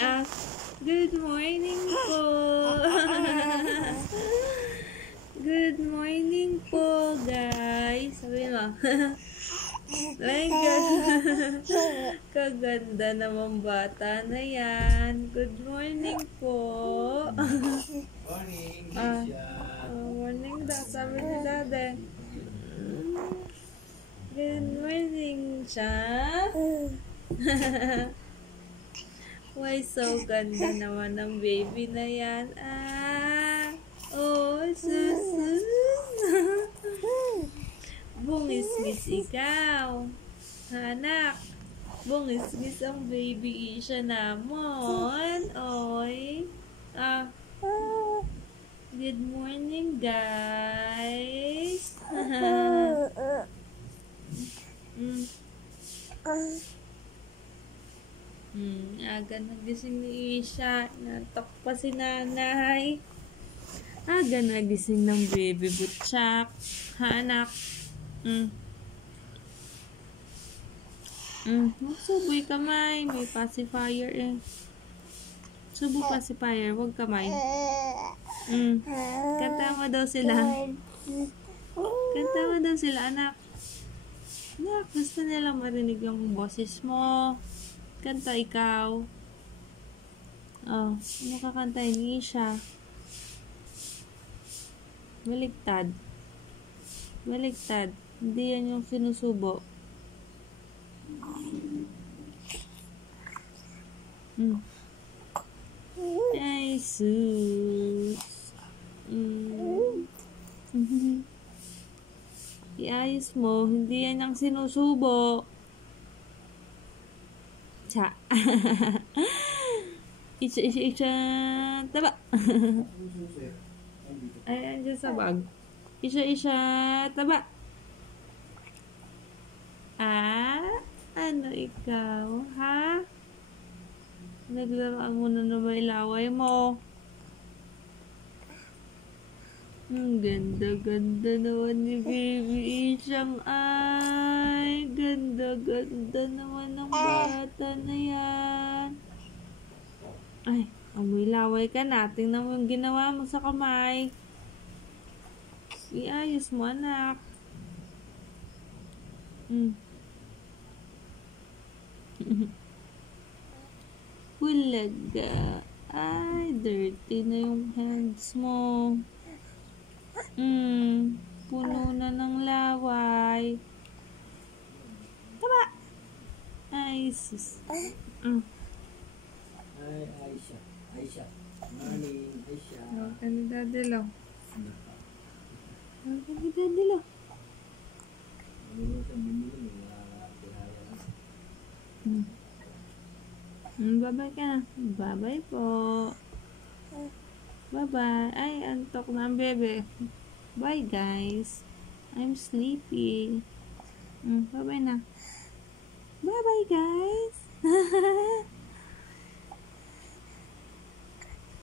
Ah, good morning po. Good morning po, guys. Sabi mo. My God. Kaganda naman bata na yan. Good morning po. Morning, Ah, Alicia. morning daw. Sabi ni Dade. Good morning, siya. Why, so ganda naman ng baby na yan. Ah, oh, susus. Bungis-ngis ikaw. Anak, bungis-ngis ang baby Isha namon. Oy. Ah, good morning, guys. Aga nagising ni Isha. Natok pa si nanay. Aga nagising ng baby butchak. Ha, anak? Magsuboy kamay. May pacifier eh. Subo pacifier. Huwag kamay. Kanta mo daw sila. Kanta mo daw sila, anak. Anak, gusto nilang marinig yung boses mo. Kanta ikaw. Oh, ano kakantahin ni Isha? Baligtad. Baligtad. Hindi yan yung sinusubo. Ay, sus. Iayos mo. Hindi yan ang sinusubo. Cha. Isha. Taba. Ay, andyan sa bag. Isha. Taba. Ah? Ano ikaw? Ha? Naglaruan mo na may laway mo. Ang ganda naman ni baby Ishang. Ay, ganda naman ng bata na yan. Ay, amoy laway ka na. Tingnan mo yung ginawa mo sa kamay. Iayos mo, anak. Hulaga. Ay, dirty na yung hands mo. Puno na ng laway. Tama. Ay, sus. Ay, Aisha. Morning, Aisha. Huwag ka ni Daddy Lo. Huwag ka ni Daddy Lo. Bye-bye ka. Bye-bye po. Bye-bye. Ay, antok na ang bebe. Bye, guys. I'm sleepy. Bye-bye na. Bye-bye, guys.